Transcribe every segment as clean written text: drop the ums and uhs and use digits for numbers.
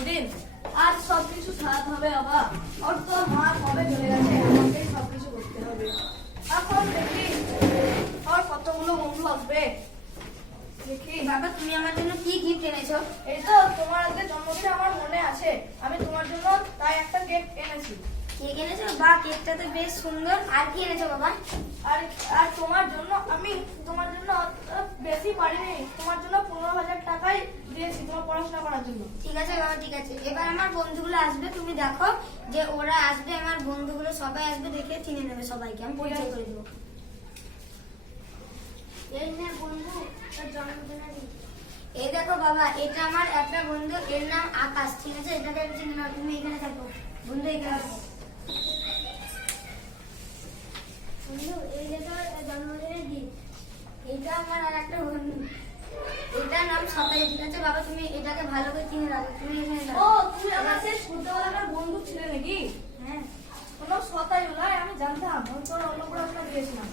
জন্মদিন, আজ সবকিছু সারাতে হবে বাবা। ওর তো মা কবে চলে গেছে, আমাকে সবকিছু করতে হবে। এখন দেখি ওর কতগুলো বন্ধু আসবে। দেখি বাবা, তুমি আমার জন্য কি গিফট এনেছো? এই তো তোমার আজকে জন্মদিন, আমার মনে আছে, আমি তোমার জন্য তাই একটা কেক এনেছি। কেক এনেছো? বা, কেকটা তো বেশ সুন্দর। আর কি এনেছো বাবা? আর আর তোমার জন্য আমি বেশি পারিনি, তোমার জন্য 15,000 টাকাই দিয়েছি তোমার পড়াশোনা করার জন্য। ঠিক আছে বাবা, ঠিক আছে। এবার আমার বন্ধুগুলো আসবে, তুমি দেখো যে ওরা আসবে, আমার বন্ধুগুলো সবাই আসবে, দেখে চিনে নেবে সবাইকে, আমি পরিচয় করে দেবো। এই নে বন্ধু, তোর জন্মদিনের gift। এই দেখো বাবা, এটা আমার একটা বন্ধু, এর নাম আকাশ, ঠিক আছে? এটাকে আমি চিনি না, তুমি এখানে থাকো বন্ধু, এখানে থাকো। বন্ধু, এই যে তোর জন্মদিনের gift। এটা আমার আর একটা বন্ধু, এটার নাম সকালে, ঠিক আছে বাবা? তুমি এটাকে ভালো করে চিনে রাখো, তুমি এখানে ও, থাকো। তুমি আমার সেই ছোটবেলাকার বন্ধু ছিলে নাকি? হ্যাঁ। কোনো শতায়ু নয়, আমি জানতাম, আমি তোর অন্নপ্রাশনে দিয়েছিলাম।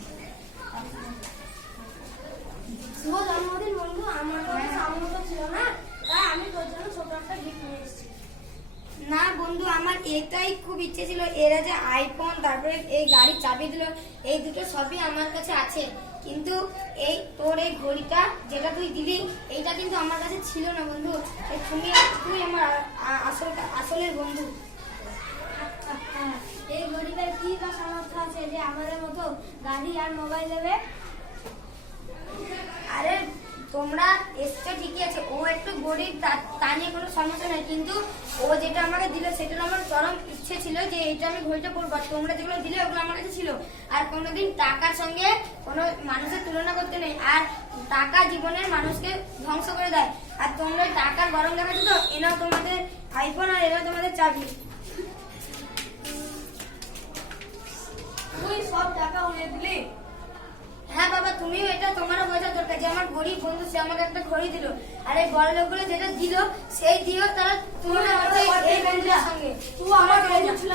শুভ জন্মদিন বন্ধু। আমার তো সামর্থ্য ছিল না, তাই আমি তোর জন্য ছোট একটা গিফট নিয়ে এসেছি। না বন্ধু, আমার এটাই খুব ইচ্ছে ছিল, এরা যে আইফোন, তারপরে এই গাড়ির চাবি দিল, এই দুটো সবই আমার কাছে আছে, কিন্তু এই তোর এই ঘড়িটা যেটা তুই দিলি, এইটা কিন্তু আমার কাছে ছিল না বন্ধু। তুই আমার আসলের বন্ধু। এই ঘড়িটার কি বা সামর্থ্য আছে যে আমাদের মতো গাড়ি আর মোবাইল দেবে? আরে তোমরা এসছো ঠিকই আছে, ও একটু গরিব, তা নিয়ে কোনো সমস্যা নাই, কিন্তু ও যেটা আমাকে দিল সেটার আমার চরম ইচ্ছে ছিল যে এটা আমি ঘড়িটা পরবো। তোমরা যেগুলো দিলে ওগুলো আমার কাছে ছিল, আর কোনোদিন টাকার সঙ্গে কোনো মানুষের তুলনা করতে নেই, আর টাকা জীবনের মানুষকে ধ্বংস করে দেয়। আর তোমরা টাকার গরম দেখাচ্ছ তো, এনাও তোমাদের আইফোন আর এনাও তোমাদের চাবি। তুই সব টাকা উড়িয়ে দিলি? হ্যাঁ বাবা, তুমিও এটা তোমারও বোঝা দরকার যে আমার গরিব বন্ধু, সে আমাকে একটা ঘড়ি দিল, আর এই বড় লোকগুলো যেটা দিল সেই দিয়েও তারা তুলনা করছে এই বন্ধুর সঙ্গে। তুই আমার বন্ধু ছিল